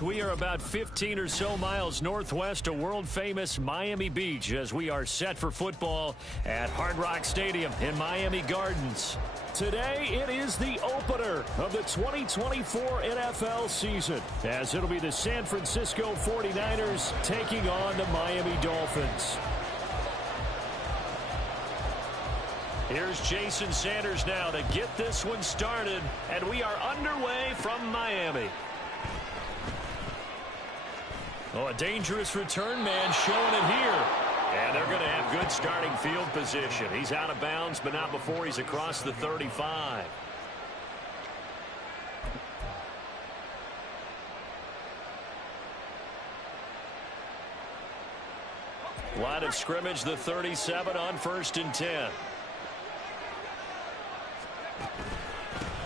We are about 15 or so miles northwest of world-famous Miami Beach as we are set for football at Hard Rock Stadium in Miami Gardens. Today, it is the opener of the 2024 NFL season, as it'll be the San Francisco 49ers taking on the Miami Dolphins. Here's Jason Sanders now to get this one started, and we are underway from Miami. Oh, a dangerous return man showing it here. And they're going to have good starting field position. He's out of bounds, but not before he's across the 35. Line of scrimmage, the 37 on 1st and 10.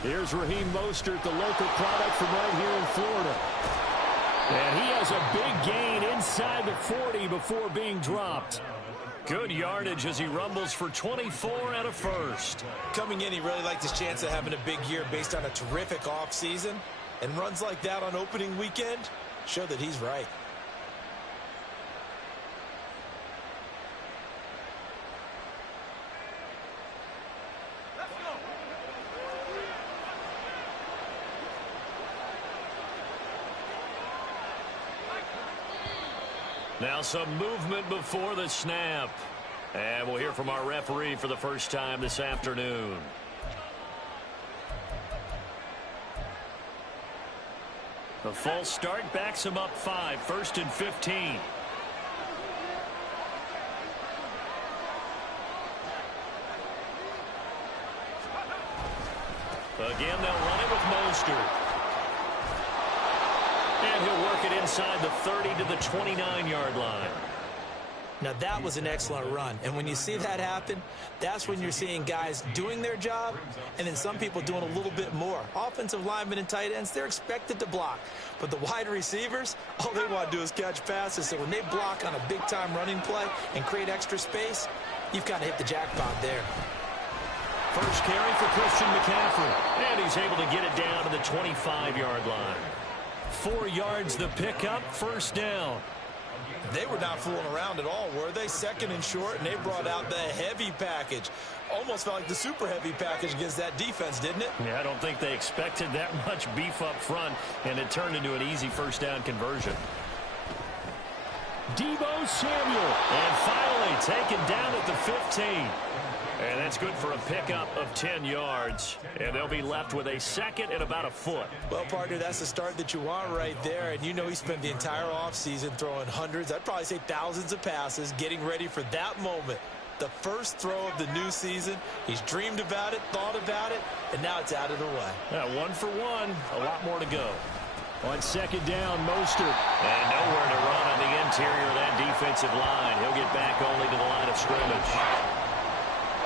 Here's Raheem Mostert, the local product from right here in Florida. And he has a big gain inside the 40 before being dropped. Good yardage as he rumbles for 24 and a first. Coming in, he really liked his chance of having a big year based on a terrific offseason. And runs like that on opening weekend show that he's right. Now some movement before the snap. And we'll hear from our referee for the first time this afternoon. The false start backs him up 5, 1st and 15. Again, they'll run it with Mostert. And he'll work it inside the 30 to the 29-yard line. Now, that was an excellent run. And when you see that happen, that's when you're seeing guys doing their job and then some people doing a little bit more. Offensive linemen and tight ends, they're expected to block. But the wide receivers, all they want to do is catch passes. So when they block on a big-time running play and create extra space, you've got to hit the jackpot there. First carry for Christian McCaffrey. And he's able to get it down to the 25-yard line. 4 yards the pickup, first down. They were not fooling around at all, were they? 2nd and short, and they brought out the heavy package. Almost felt like the super heavy package against that defense, didn't it? Yeah, I don't think they expected that much beef up front, and it turned into an easy first down conversion. Deebo Samuel, and finally taken down at the 15. And that's good for a pickup of 10 yards. And they'll be left with a 2nd and about a foot. Well, partner, that's the start that you want right there. And you know he spent the entire offseason throwing hundreds, I'd probably say thousands of passes, getting ready for that moment. The first throw of the new season. He's dreamed about it, thought about it, and now it's out of the way. Yeah, 1 for 1. A lot more to go. On 2nd down, Mostert. And nowhere to run on the interior of that defensive line. He'll get back only to the line of scrimmage.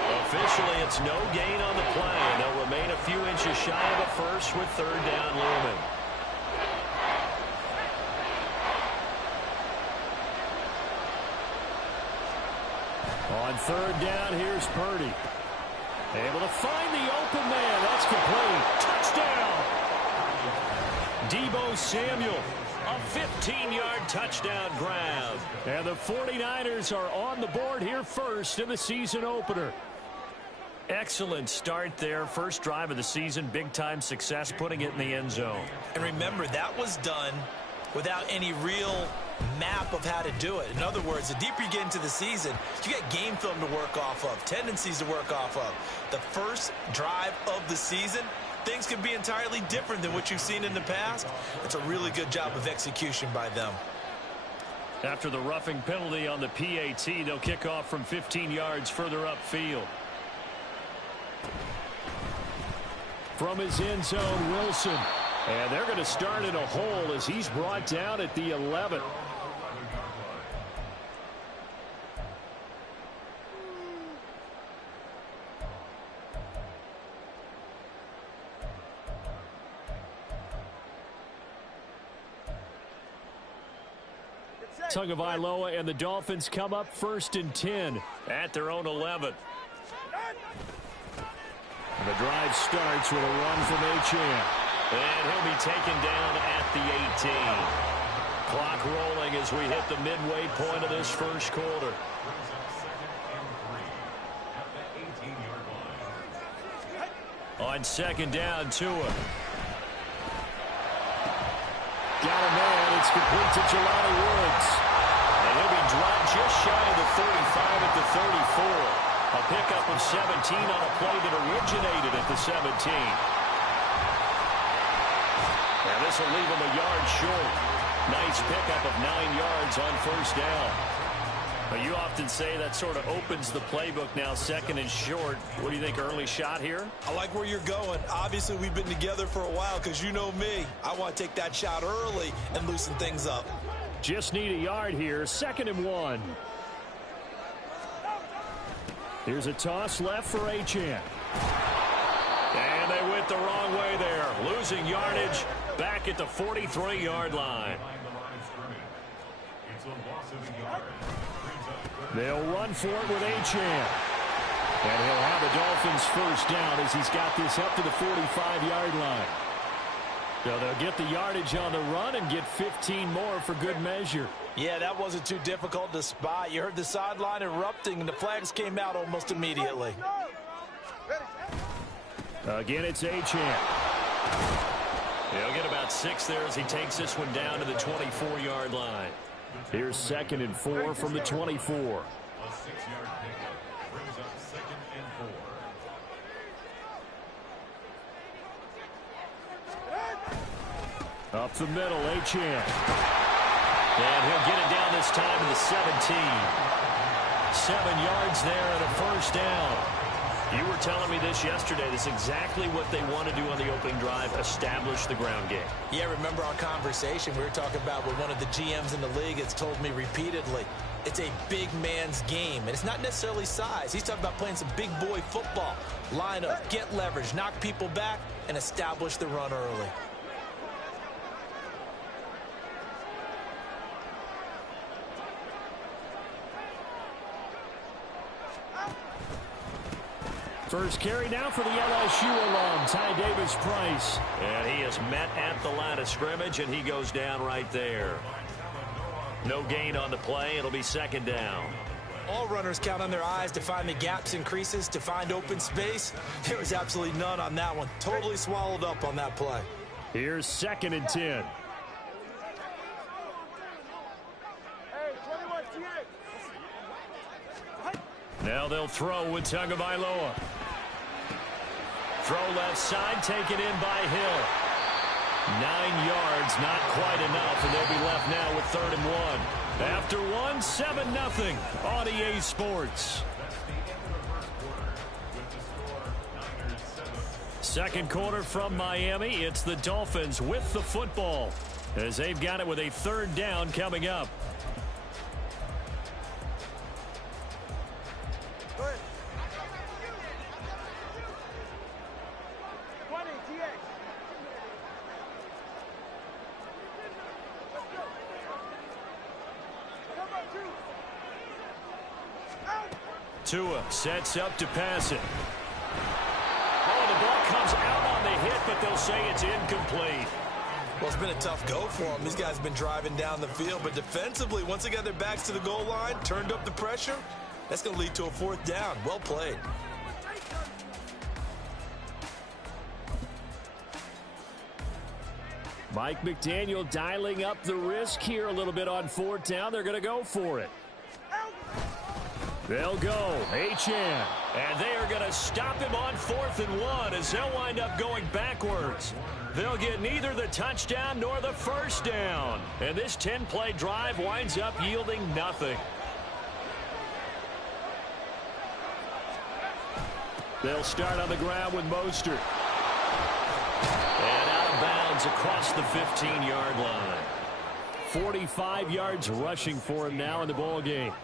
Officially, it's no gain on the play, and they'll remain a few inches shy of a first with 3rd down looming. On 3rd down, here's Purdy. Able to find the open man. That's complete. Touchdown! Deebo Samuel. A 15-yard touchdown grab. And the 49ers are on the board here first in the season opener. Excellent start there. First drive of the season. Big-time success putting it in the end zone. And remember, that was done without any real map of how to do it. In other words, the deeper you get into the season, you get game film to work off of, tendencies to work off of. The first drive of the season, things can be entirely different than what you've seen in the past. It's a really good job of execution by them. After the roughing penalty on the PAT, they'll kick off from 15 yards further upfield. From his end zone, Wilson. And they're going to start in a hole as he's brought down at the 11. Tagovailoa and the Dolphins come up 1st and 10 at their own 11. The drive starts with a run from Achane. And he'll be taken down at the 18. Clock rolling as we hit the midway point of this first quarter. On 2nd down, Tua. Got a man. It's complete to Jelani Woods. And he'll be dropped just shy of the 35 at the 34. A pickup of 17 on a play that originated at the 17. Now this will leave him a yard short. Nice pickup of 9 yards on 1st down. But you often say that sort of opens the playbook now, 2nd and short. What do you think, early shot here? I like where you're going. Obviously, we've been together for a while because you know me. I want to take that shot early and loosen things up. Just need a yard here, 2nd and 1. Here's a toss left for Achane. And they went the wrong way there. Losing yardage back at the 43-yard line. They'll run for it with Achane. And he'll have the Dolphins 1st down as he's got this up to the 45-yard line. So they'll get the yardage on the run and get 15 more for good measure. Yeah, that wasn't too difficult to spot. You heard the sideline erupting, and the flags came out almost immediately. Again, it's Achane. He'll get about 6 there as he takes this one down to the 24-yard line. Here's 2nd and 4 from the 24. A 6-yard pickup brings up 2nd and 4. Up the middle, Achane. And he'll get it down this time to the 17. 7 yards there and a 1st down. You were telling me this yesterday. This is exactly what they want to do on the opening drive, establish the ground game. Yeah, remember our conversation? We were talking about what one of the GMs in the league has told me repeatedly. It's a big man's game, and it's not necessarily size. He's talking about playing some big boy football. Line up, get leverage, knock people back, and establish the run early. First carry now for the LSU alum, Ty Davis-Price. And he is met at the line of scrimmage, and he goes down right there. No gain on the play. It'll be 2nd down. All runners count on their eyes to find the gaps and creases, to find open space. There was absolutely none on that one. Totally swallowed up on that play. Here's 2nd and 10. Now they'll throw with Tagovailoa. Throw left side, taken in by Hill. 9 yards, not quite enough, and they'll be left now with 3rd and 1. After 1, 7-0 on EA Sports. Second quarter from Miami. It's the Dolphins with the football as they've got it with a 3rd down coming up. Tua sets up to pass it. Oh, the ball comes out on the hit, but they'll say it's incomplete. Well, it's been a tough go for them. These guys have been driving down the field, but defensively, once they got their backs to the goal line, turned up the pressure, that's going to lead to a 4th down. Well played. Mike McDaniel dialing up the risk here a little bit on 4th down. They're going to go for it. They'll go. Achane. And they are going to stop him on 4th and 1 as they'll wind up going backwards. They'll get neither the touchdown nor the 1st down. And this 10-play drive winds up yielding nothing. They'll start on the ground with Mostert. And out of bounds across the 15-yard line. 45 yards rushing for him now in the ball game.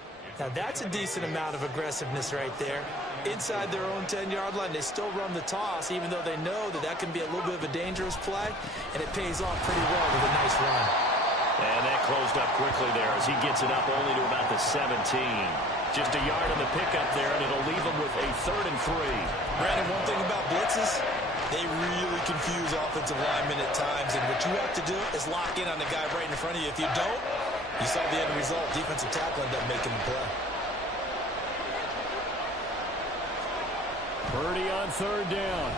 Now, that's a decent amount of aggressiveness right there. Inside their own 10-yard line, they still run the toss, even though they know that can be a little bit of a dangerous play, and it pays off pretty well with a nice run. And that closed up quickly there as he gets it up only to about the 17. Just a yard on the pickup there, and it'll leave him with a 3rd and 3. Brandon, one thing about blitzes, they really confuse offensive linemen at times, and what you have to do is lock in on the guy right in front of you. If you don't, you saw the end result. Defensive tackle ended up making the play. Purdy on 3rd down.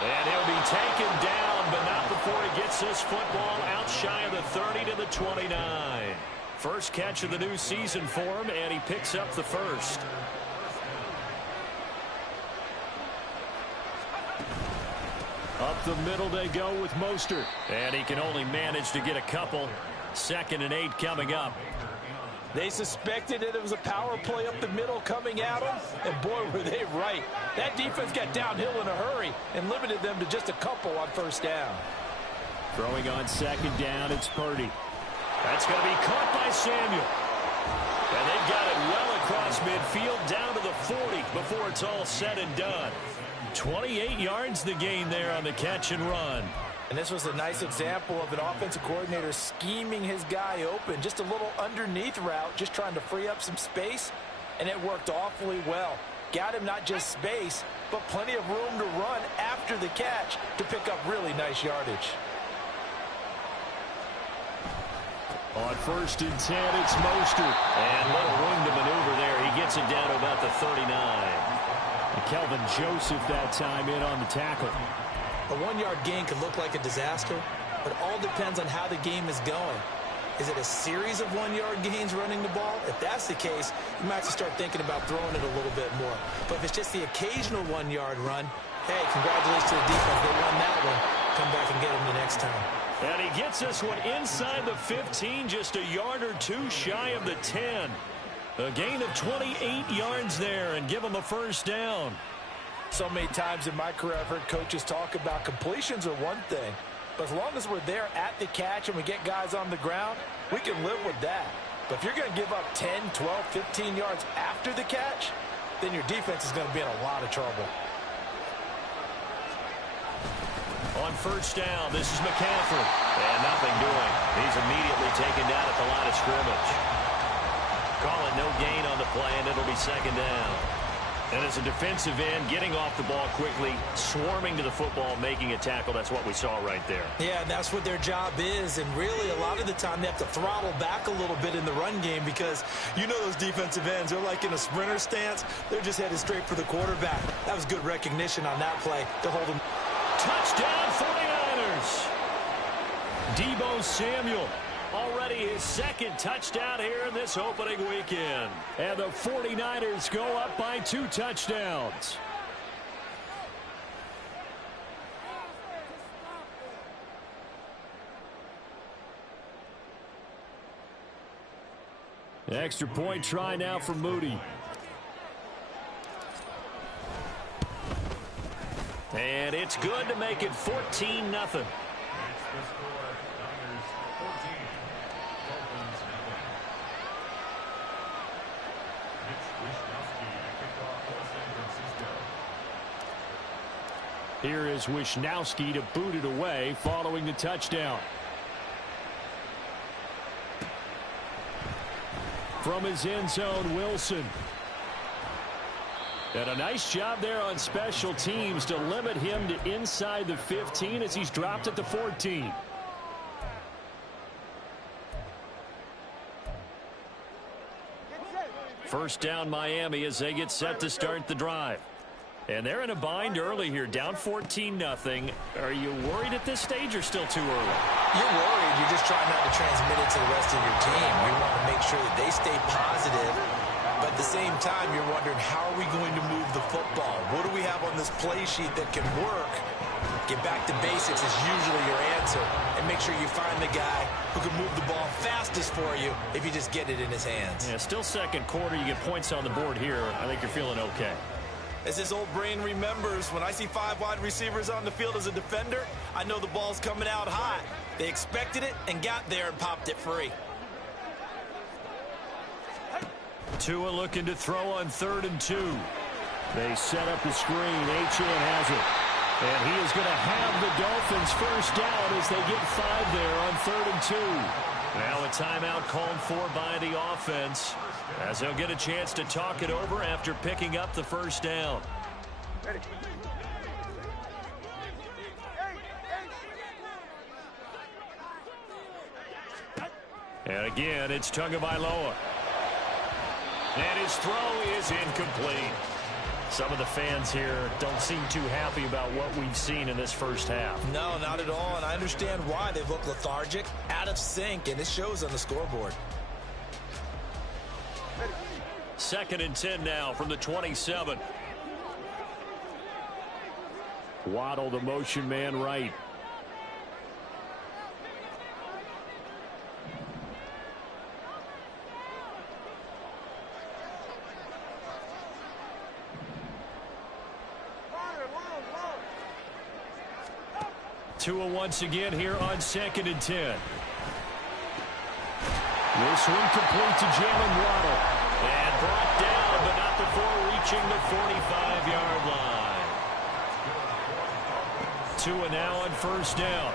And he'll be taken down, but not before he gets this football out shy of the 30 to the 29. First catch of the new season for him, and he picks up the 1st. Up the middle they go with Mostert. And he can only manage to get a couple. 2nd and 8 coming up. They suspected that it was a power play up the middle coming at them, and boy, were they right. That defense got downhill in a hurry and limited them to just a couple on 1st down. Throwing on 2nd down, it's Purdy. That's going to be caught by Samuel. And they've got it well across midfield down to the 40 before it's all said and done. 28 yards the gain there on the catch and run. And this was a nice example of an offensive coordinator scheming his guy open. Just a little underneath route, just trying to free up some space, and it worked awfully well. Got him not just space, but plenty of room to run after the catch to pick up really nice yardage. On 1st and 10, it's Mostert. And little room to maneuver there. He gets it down to about the 39. And Kelvin Joseph that time in on the tackle. A 1-yard gain can look like a disaster, but it all depends on how the game is going. Is it a series of 1-yard gains running the ball? If that's the case, you might have to start thinking about throwing it a little bit more. But if it's just the occasional 1-yard run, hey, congratulations to the defense. They won that one. Come back and get them the next time. And he gets this one inside the 15, just a yard or 2 shy of the 10. A gain of 28 yards there, and give him a 1st down. So many times in my career, I've heard coaches talk about completions are one thing, but as long as we're there at the catch and we get guys on the ground, we can live with that. But if you're going to give up 10, 12, 15 yards after the catch, then your defense is going to be in a lot of trouble. On 1st down, this is McCaffrey. And nothing doing. He's immediately taken down at the line of scrimmage. Call it no gain on the play, and it'll be 2nd down. And as a defensive end, getting off the ball quickly, swarming to the football, making a tackle, that's what we saw right there. Yeah, and that's what their job is. And really, a lot of the time, they have to throttle back a little bit in the run game because you know those defensive ends, they're like in a sprinter stance. They're just headed straight for the quarterback. That was good recognition on that play to hold them. Touchdown, 49ers. Deebo Samuel. Already his 2nd touchdown here in this opening weekend. And the 49ers go up by 2 touchdowns. Extra point try now for Moody. And it's good to make it 14-0. Here is Wisnowski to boot it away following the touchdown. From his end zone, Wilson. And a nice job there on special teams to limit him to inside the 15 as he's dropped at the 14. First down Miami as they get set to start the drive. And they're in a bind early here, down 14-0. Are you worried at this stage or still too early? You're worried. You're just trying not to transmit it to the rest of your team. You want to make sure that they stay positive. But at the same time, you're wondering, how are we going to move the football? What do we have on this play sheet that can work? Get back to basics is usually your answer. And make sure you find the guy who can move the ball fastest for you if you just get it in his hands. Yeah, still 2nd quarter. You get points on the board here. I think you're feeling okay. As his old brain remembers, when I see 5 wide receivers on the field as a defender, I know the ball's coming out hot. They expected it and got there and popped it free. Tua looking to throw on 3rd and 2. They set up the screen. Achane has it. And he is going to have the Dolphins first down as they get 5 there on 3rd and 2. Now a timeout called for by the offense as they'll get a chance to talk it over after picking up the first down. Ready. And again, it's Tagovailoa. And his throw is incomplete. Some of the fans here don't seem too happy about what we've seen in this first half. No, not at all, and I understand why. They've looked lethargic, out of sync, and it shows on the scoreboard. 2nd and 10 now from the 27. Waddle, the motion man, right. Tua once again here on 2nd and 10. This one complete to Jalen Waddle. And brought down, but not before reaching the 45-yard line. Tua now on first down.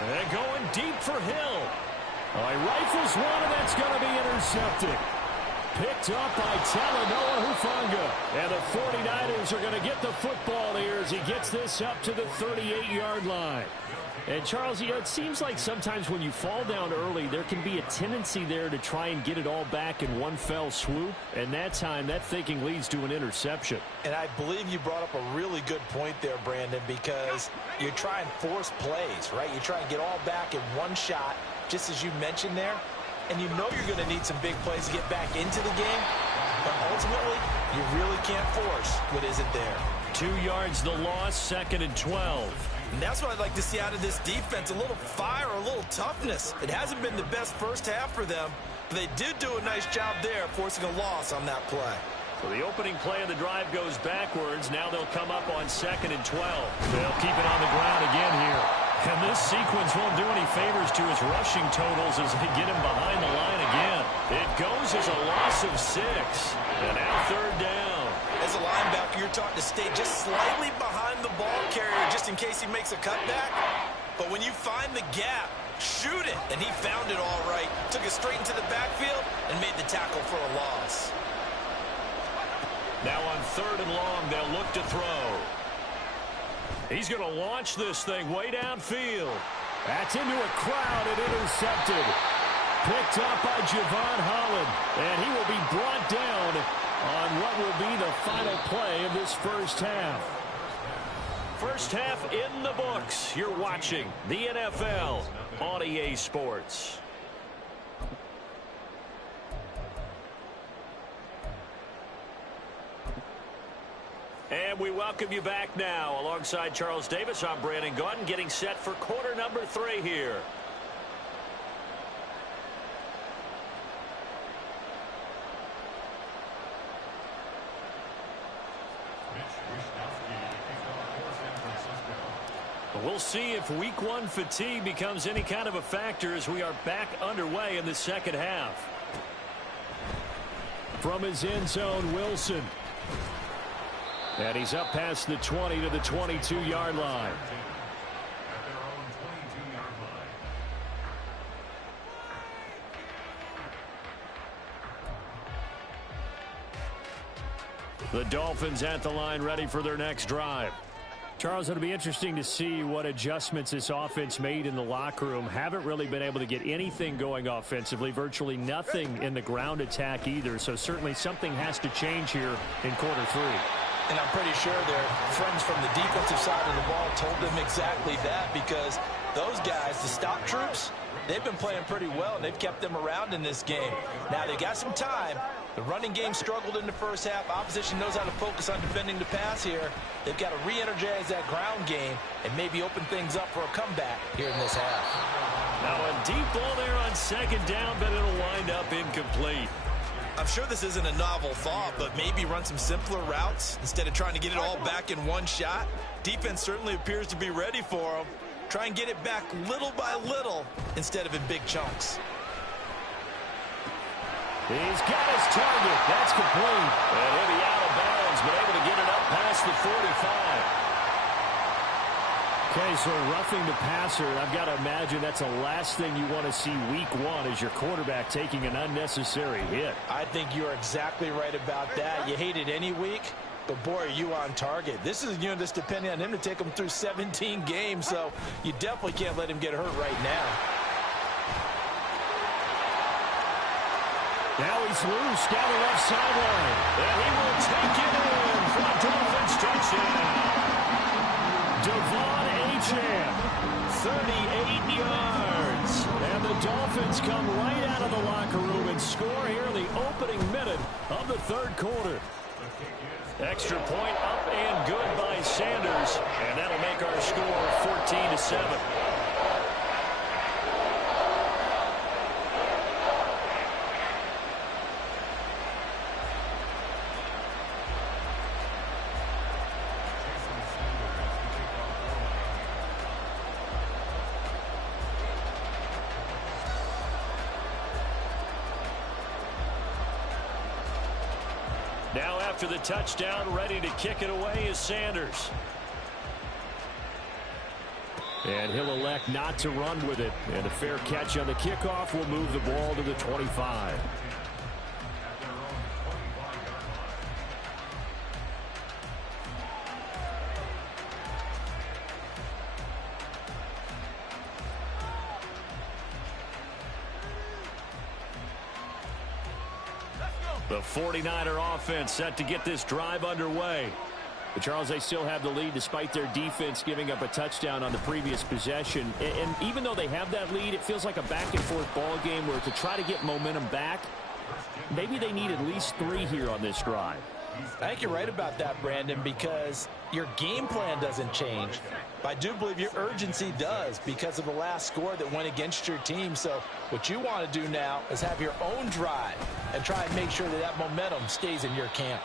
And they're going deep for Hill. He rifles one, and that's going to be intercepted. Picked up by Talanoa Hufanga. And the 49ers are going to get the football here as he gets this up to the 38-yard line. And, Charles, you know, it seems like sometimes when you fall down early, there can be a tendency there to try and get it all back in one fell swoop. And that time, that thinking leads to an interception. And I believe you brought up a really good point there, Brandon, because you're trying to force plays, right? You try and get all back in one shot, just as you mentioned there. And you know you're going to need some big plays to get back into the game. But ultimately, you really can't force what isn't there. 2 yards the loss, 2nd and 12. And that's what I'd like to see out of this defense, a little fire, a little toughness. It hasn't been the best first half for them, but they did do a nice job there, forcing a loss on that play. So the opening play of the drive goes backwards. Now they'll come up on 2nd and 12. They'll keep it on the ground again here. And this sequence won't do any favors to his rushing totals as they get him behind the line again. It goes as a loss of 6. And now 3rd down. As a linebacker, you're taught to stay just slightly behind the ball carrier just in case he makes a cutback. But when you find the gap, shoot it. And he found it all right. Took it straight into the backfield and made the tackle for a loss. Now on 3rd and long, they'll look to throw. He's going to launch this thing way downfield. That's into a crowd and intercepted. Picked up by Javon Holland. And he will be brought down on what will be the final play of this first half. First half in the books. You're watching the NFL on EA Sports. And we welcome you back now. Alongside Charles Davis, I'm Brandon Gaudin, getting set for quarter number 3 here. We'll see if week 1 fatigue becomes any kind of a factor as we are back underway in the second half. From his end zone, Wilson. And he's up past the 20 to the 22-yard line. The Dolphins at the line, ready for their next drive. Charles, it'll be interesting to see what adjustments this offense made in the locker room. Haven't really been able to get anything going offensively, virtually nothing in the ground attack either. So certainly something has to change here in quarter 3. And I'm pretty sure their friends from the defensive side of the ball told them exactly that, because those guys, the stop troops, they've been playing pretty well, and they've kept them around in this game. Now, they got some time. The running game struggled in the first half. Opposition knows how to focus on defending the pass here. They've got to re-energize that ground game and maybe open things up for a comeback here in this half. Now a deep ball there on 2nd down, but it'll wind up incomplete. I'm sure this isn't a novel thought, but maybe run some simpler routes instead of trying to get it all back in one shot. Defense certainly appears to be ready for them. Try and get it back little by little instead of in big chunks. He's got his target. That's complete. And he'll be out of bounds, but able to get it up past the 45. Okay, so roughing the passer, I've got to imagine that's the last thing you want to see week one is your quarterback taking an unnecessary hit. I think you're exactly right about that. You hate it any week, but boy, are you on target. This is a unit that's depending on him to take him through 17 games, so you definitely can't let him get hurt right now. Now he's loose down the left sideline, and he will take it in for a Dolphins touchdown. Devon Achane, 38 yards. And the Dolphins come right out of the locker room and score here in the opening minute of the third quarter. Extra point up and good by Sanders. And that'll make our score 14-7. Now after the touchdown, ready to kick it away is Sanders. And he'll elect not to run with it. And a fair catch on the kickoff will move the ball to the 25. The 49er offense set to get this drive underway. But Charles, they still have the lead despite their defense giving up a touchdown on the previous possession. And even though they have that lead, it feels like a back-and-forth ball game where to try to get momentum back, maybe they need at least 3 here on this drive. I think you're right about that, Brandon, because your game plan doesn't change. But I do believe your urgency does because of the last score that went against your team. So what you want to do now is have your own drive and try and make sure that that momentum stays in your camp.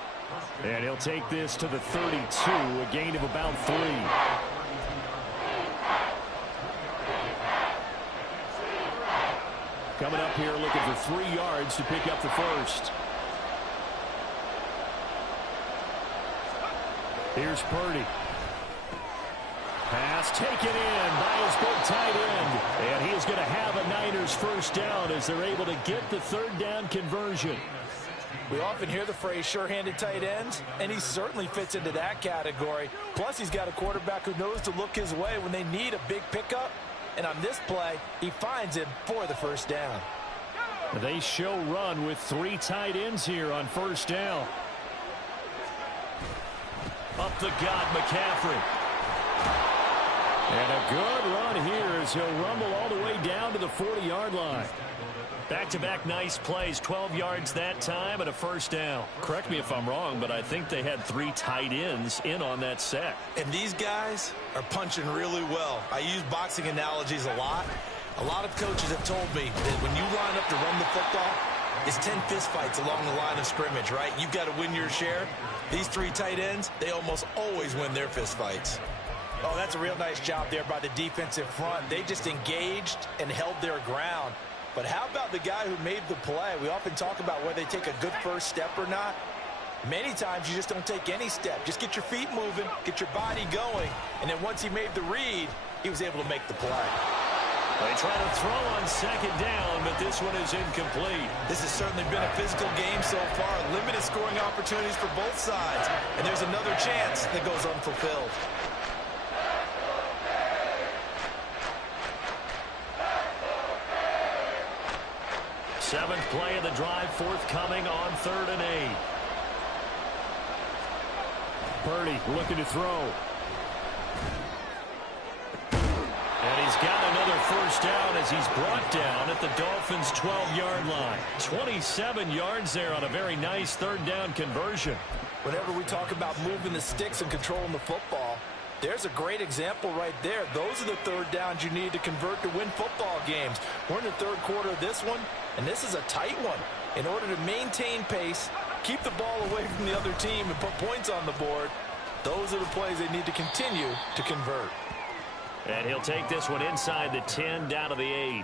And he'll take this to the 32, a gain of about 3. Coming up here looking for 3 yards to pick up the first. Here's Purdy. Pass taken in by his big tight end. And he is going to have a Niners first down as they're able to get the third down conversion. We often hear the phrase sure-handed tight ends, and he certainly fits into that category. Plus, he's got a quarterback who knows to look his way when they need a big pickup. And on this play, he finds him for the first down. They show run with 3 tight ends here on first down. Up the gut, McCaffrey. And a good run here as he'll rumble all the way down to the 40-yard line. Back-to-back nice plays, 12 yards that time and a first down. Correct me if I'm wrong, but I think they had 3 tight ends in on that set. And these guys are punching really well. I use boxing analogies a lot. A lot of coaches have told me that when you line up to run the football, it's 10 fistfights along the line of scrimmage, right? You've got to win your share. These 3 tight ends, they almost always win their fistfights. Oh, that's a real nice job there by the defensive front. They just engaged and held their ground. But how about the guy who made the play? We often talk about whether they take a good first step or not. Many times you just don't take any step. Just get your feet moving, get your body going, and then once he made the read, he was able to make the play. They try to throw on second down, but this one is incomplete. This has certainly been a physical game so far. Limited scoring opportunities for both sides. And there's another chance that goes unfulfilled. Seventh play of the drive forthcoming on 3rd and 8. Purdy looking to throw. And he's got another first down as he's brought down at the Dolphins' 12-yard line. 27 yards there on a very nice third down conversion. Whenever we talk about moving the sticks and controlling the football, there's a great example right there. Those are the third downs you need to convert to win football games. We're in the third quarter of this one, and this is a tight one. In order to maintain pace, keep the ball away from the other team, and put points on the board, those are the plays they need to continue to convert. And he'll take this one inside the 10 down to the 8.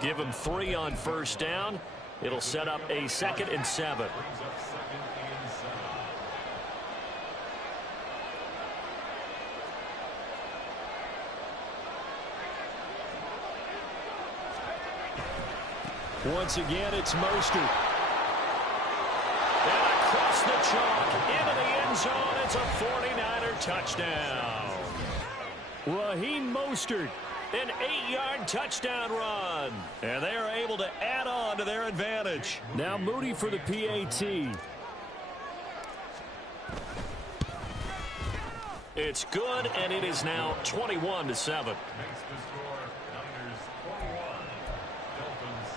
Give him 3 on first down. It'll set up a 2nd and 7. Once again, it's Mostert. And across the chalk, into the end zone. It's a 49er touchdown. Raheem Mostert, an 8-yard touchdown run. And they are able to add on to their advantage. Now Moody for the PAT. It's good, and it is now 21-7. Makes the score Niners 41, Dolphins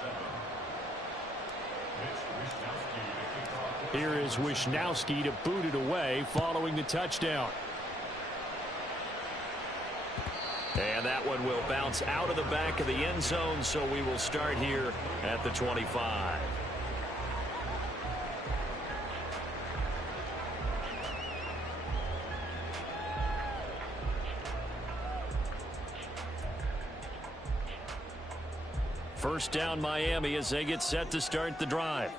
7. Here is Wishnowsky to boot it away following the touchdown. And that one will bounce out of the back of the end zone, so we will start here at the 25. First down Miami as they get set to start the drive.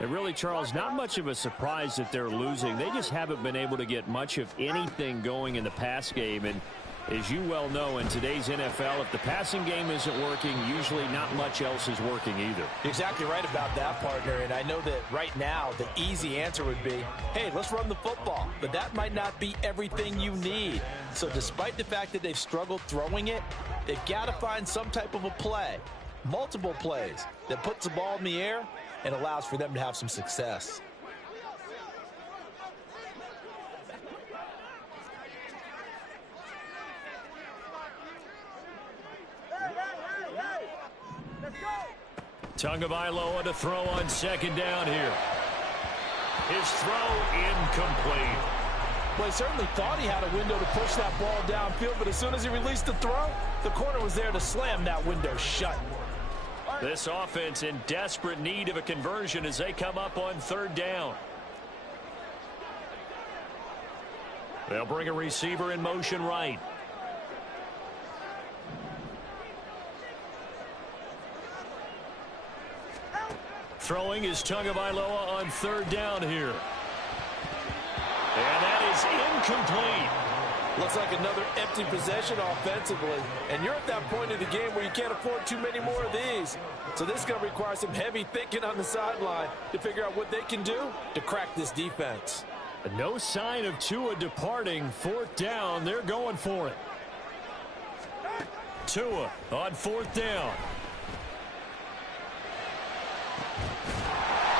And really, Charles, not much of a surprise that they're losing. They just haven't been able to get much of anything going in the pass game. And as you well know, in today's NFL, if the passing game isn't working, usually not much else is working either. You're exactly right about that, partner. And I know that right now the easy answer would be, hey, let's run the football. But that might not be everything you need. So despite the fact that they've struggled throwing it, they've got to find some type of a play, multiple plays, that puts the ball in the air and allows for them to have some success. Tagovailoa to throw on second down here. His throw incomplete. Well, he certainly thought he had a window to push that ball downfield, but as soon as he released the throw, the corner was there to slam that window shut. This offense in desperate need of a conversion as they come up on third down. They'll bring a receiver in motion right. Throwing is Tagovailoa on third down here. And that is incomplete. Looks like another empty possession offensively. And you're at that point of the game where you can't afford too many more of these. So this is going to require some heavy thinking on the sideline to figure out what they can do to crack this defense. No sign of Tua departing. Fourth down, they're going for it. Tua on fourth down.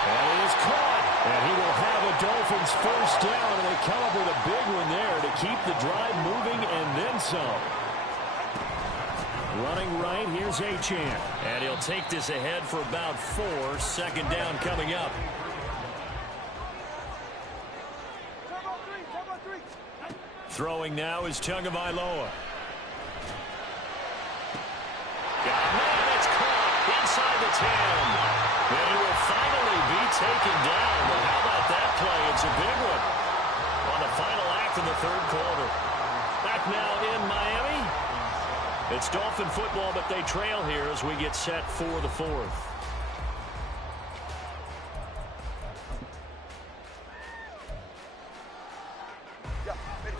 And it is caught. And he will have a Dolphins first down. And they come up with a big one there to keep the drive moving and then some. Running right, here's Achane. And he'll take this ahead for about 4. Second down coming up. Throwing now is Tagovailoa. Man, it's caught inside the 10. And he will finally be taken down. But how about that play? It's a big one on the final act of the third quarter. Back now in Miami. It's Dolphin football, but they trail here as we get set for the fourth.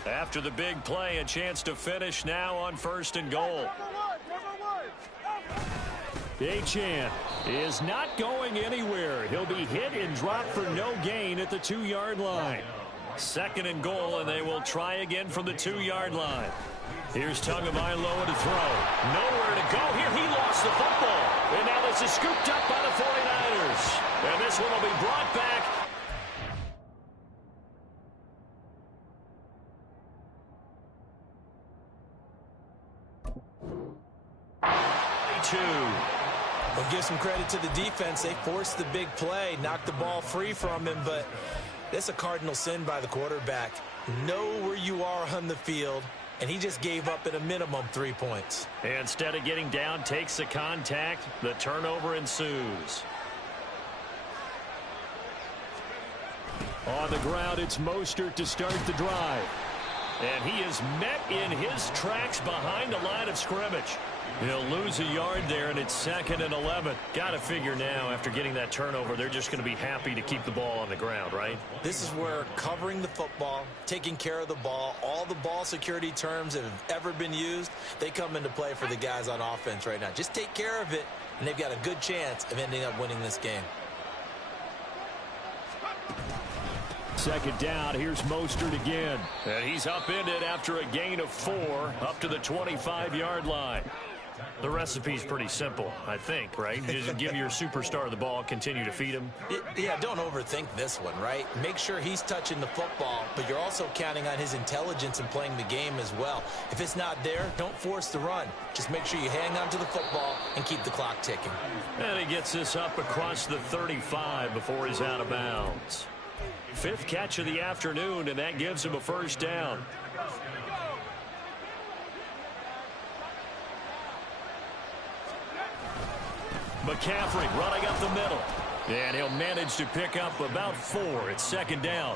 After the big play, a chance to finish now on first and goal. Achane is not going anywhere. He'll be hit and dropped for no gain at the 2-yard line. Second and goal, and they will try again from the 2-yard line. Here's Tagovailoa to throw. Nowhere to go. Here he lost the football. And now this is scooped up by the 49ers. And this one will be brought back. Well, give some credit to the defense. They forced the big play, knocked the ball free from him, but that's a cardinal sin by the quarterback. Know where you are on the field, and he just gave up at a minimum 3 points. Instead of getting down, takes the contact. The turnover ensues. On the ground, it's Mostert to start the drive. And he is met in his tracks behind the line of scrimmage. He'll lose a yard there, and it's 2nd and 11. Got to figure now, after getting that turnover, they're just going to be happy to keep the ball on the ground, right? This is where covering the football, taking care of the ball, all the ball security terms that have ever been used, they come into play for the guys on offense right now. Just take care of it, and they've got a good chance of ending up winning this game. Second down, here's Mostert again. And he's upended after a gain of 4 up to the 25-yard line. The recipe's pretty simple, I think, right? You just give your superstar the ball, continue to feed him. Yeah, don't overthink this one, right? Make sure he's touching the football, but you're also counting on his intelligence in playing the game as well. If it's not there, don't force the run. Just make sure you hang on to the football and keep the clock ticking. And he gets this up across the 35 before he's out of bounds. 5th catch of the afternoon, and that gives him a first down. McCaffrey running up the middle. And he'll manage to pick up about 4. It's second down.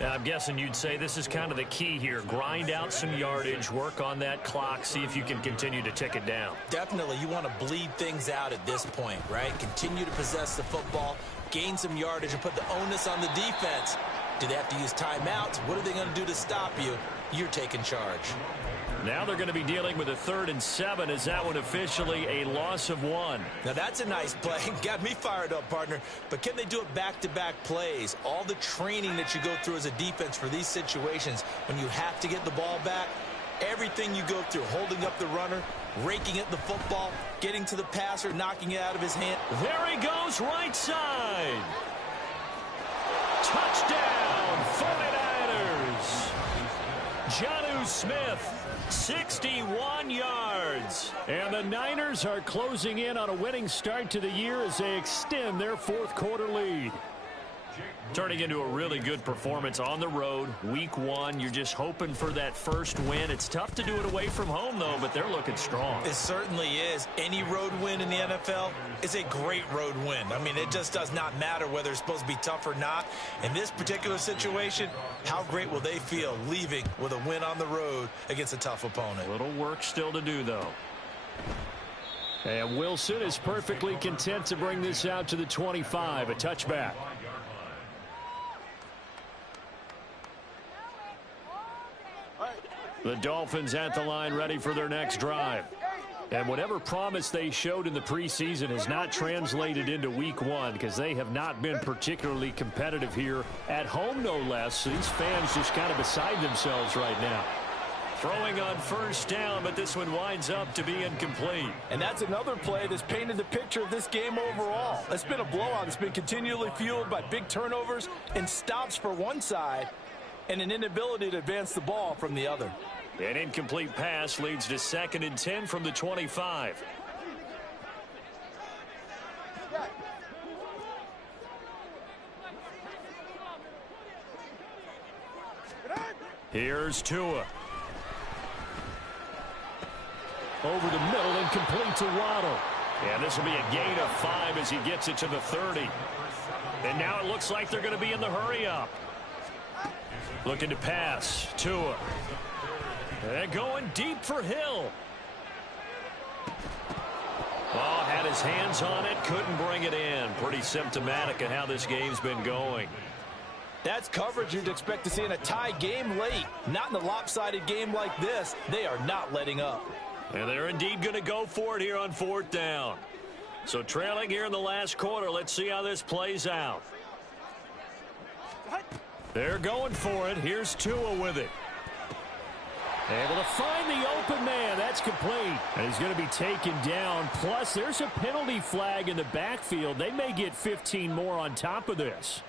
Now, I'm guessing you'd say this is kind of the key here. Grind out some yardage, work on that clock, see if you can continue to tick it down. Definitely, you want to bleed things out at this point, right? Continue to possess the football, gain some yardage, and put the onus on the defense. Do they have to use timeouts? What are they going to do to stop you? You're taking charge. Now they're going to be dealing with a 3rd and 7. Is that one officially a loss of 1? Now that's a nice play. Got me fired up, partner. But can they do it back-to-back plays? All the training that you go through as a defense for these situations, when you have to get the ball back, everything you go through, holding up the runner, raking at the football, getting to the passer, knocking it out of his hand. There he goes, right side. Touchdown, 49ers. Jonnu Smith. 61 yards. And the Niners are closing in on a winning start to the year as they extend their 4th quarter lead. Turning into a really good performance on the road. Week 1, you're just hoping for that first win. It's tough to do it away from home, though, but they're looking strong. It certainly is. Any road win in the NFL is a great road win. I mean, it just does not matter whether it's supposed to be tough or not. In this particular situation, how great will they feel leaving with a win on the road against a tough opponent? A little work still to do, though. And Wilson is perfectly content to bring this out to the 25, a touchback. The Dolphins at the line ready for their next drive. And whatever promise they showed in the preseason has not translated into week 1 because they have not been particularly competitive here at home, no less. So these fans just kind of beside themselves right now. Throwing on first down, but this one winds up to be incomplete. And that's another play that's painted the picture of this game overall. It's been a blowout. It's been continually fueled by big turnovers and stops for one side and an inability to advance the ball from the other. An incomplete pass leads to 2nd and 10 from the 25. Here's Tua. Over the middle and complete to Waddle. And this will be a gain of 5 as he gets it to the 30. And now it looks like they're going to be in the hurry-up. Looking to pass. Tua. And going deep for Hill. Oh, had his hands on it, couldn't bring it in. Pretty symptomatic of how this game's been going. That's coverage you'd expect to see in a tie game late. Not in a lopsided game like this. They are not letting up. And they're indeed going to go for it here on 4th down. So trailing here in the last quarter, let's see how this plays out. They're going for it. Here's Tua with it. Able to find the open man. That's complete. And he's going to be taken down. Plus, there's a penalty flag in the backfield. They may get 15 more on top of this.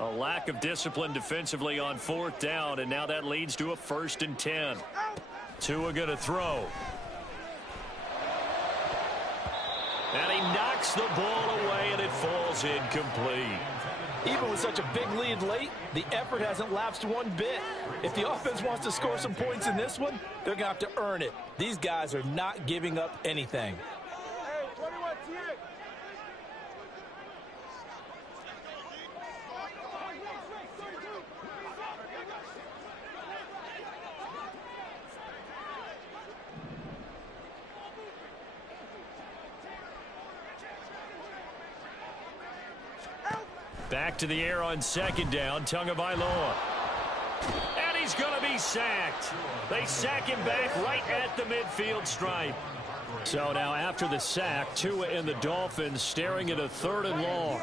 A lack of discipline defensively on 4th down, and now that leads to a 1st and 10. Tua going to throw. And he knocks the ball away, and it falls incomplete. Even with such a big lead late, the effort hasn't lapsed one bit. If the offense wants to score some points in this one, they're going to have to earn it. These guys are not giving up anything. Hey, 21 T. Back to the air on 2nd down, Tagovailoa. And he's going to be sacked. They sack him back right at the midfield stripe. So now after the sack, Tua and the Dolphins staring at a 3rd and long.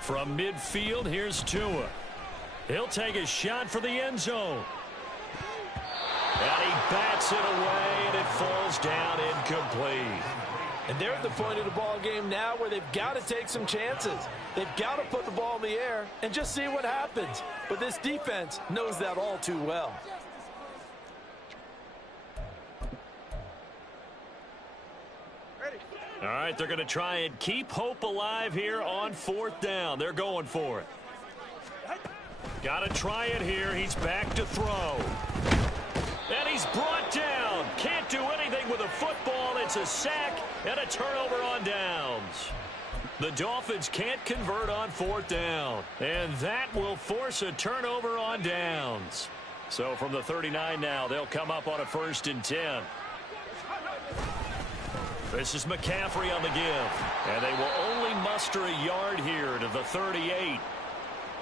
From midfield, here's Tua. He'll take a shot for the end zone. And he bats it away, and it falls down incomplete. And they're at the point of the ball game now where they've got to take some chances. They've got to put the ball in the air and just see what happens. But this defense knows that all too well. All right, they're going to try and keep hope alive here on 4th down. They're going for it. Got to try it here. He's back to throw. And he's brought down. Can't do anything with a football. It's a sack and a turnover on downs. The Dolphins can't convert on 4th down. And that will force a turnover on downs. So from the 39 now, they'll come up on a 1st and 10. This is McCaffrey on the give. And they will only muster a yard here to the 38.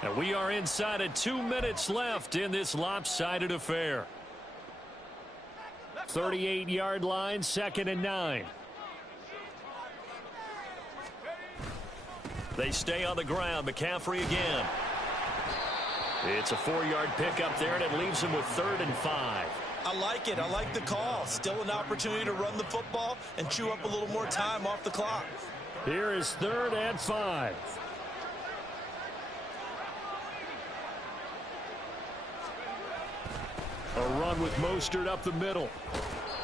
And we are inside of 2 minutes left in this lopsided affair. 38-yard line, 2nd and 9. They stay on the ground. McCaffrey again. It's a 4-yard pickup there, and it leaves him with 3rd and 5. I like it. I like the call. Still an opportunity to run the football and chew up a little more time off the clock. Here is 3rd and 5. A run with Mostert up the middle.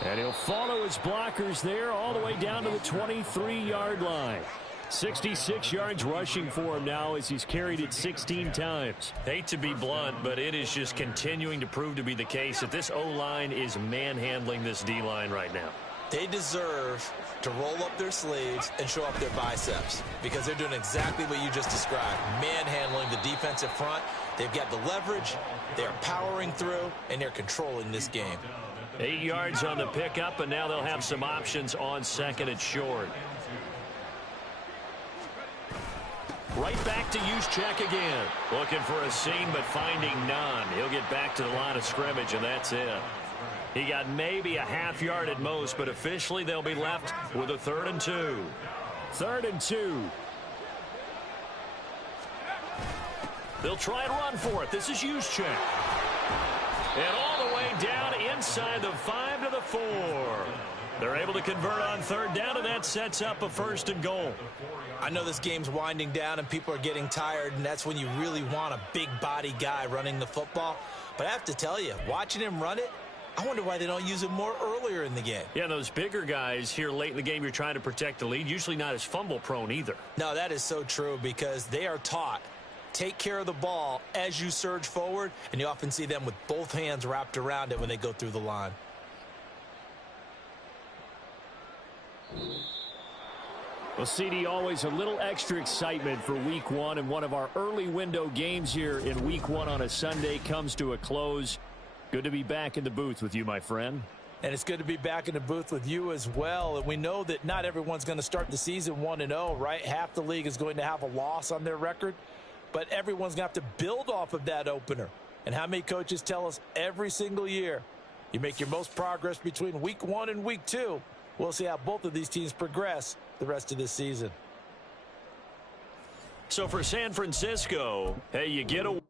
And he'll follow his blockers there all the way down to the 23-yard line. 66 yards rushing for him now as he's carried it 16 times. Hate to be blunt, but it is just continuing to prove to be the case that this O-line is manhandling this D-line right now. They deserve to roll up their sleeves and show up their biceps because they're doing exactly what you just described, manhandling the defensive front. They've got the leverage, they're powering through, and they're controlling this game. 8 yards on the pickup, and now they'll have some options on 2nd and short. Right back to Juszczyk again. Looking for a seam, but finding none. He'll get back to the line of scrimmage, and that's it. He got maybe a half yard at most, but officially they'll be left with a 3rd and 2. 3rd and 2. They'll try and run for it. This is Juszczyk. And all the way down inside the 5 to the 4. They're able to convert on 3rd down, and that sets up a 1st and goal. I know this game's winding down and people are getting tired, and that's when you really want a big body guy running the football. But I have to tell you, watching him run it, I wonder why they don't use him more earlier in the game. Yeah, those bigger guys here late in the game, you're trying to protect the lead, usually not as fumble prone either. No, that is so true because they are taught, take care of the ball as you surge forward, and you often see them with both hands wrapped around it when they go through the line. Well, CD, always a little extra excitement for Week 1, and one of our early window games here in Week 1 on a Sunday comes to a close. Good to be back in the booth with you, my friend. And it's good to be back in the booth with you as well. And we know that not everyone's going to start the season 1-0, right? Half the league is going to have a loss on their record, but everyone's going to have to build off of that opener. And how many coaches tell us every single year, you make your most progress between Week 1 and Week 2. We'll see how both of these teams progress the rest of this season. So for San Francisco, hey, you get a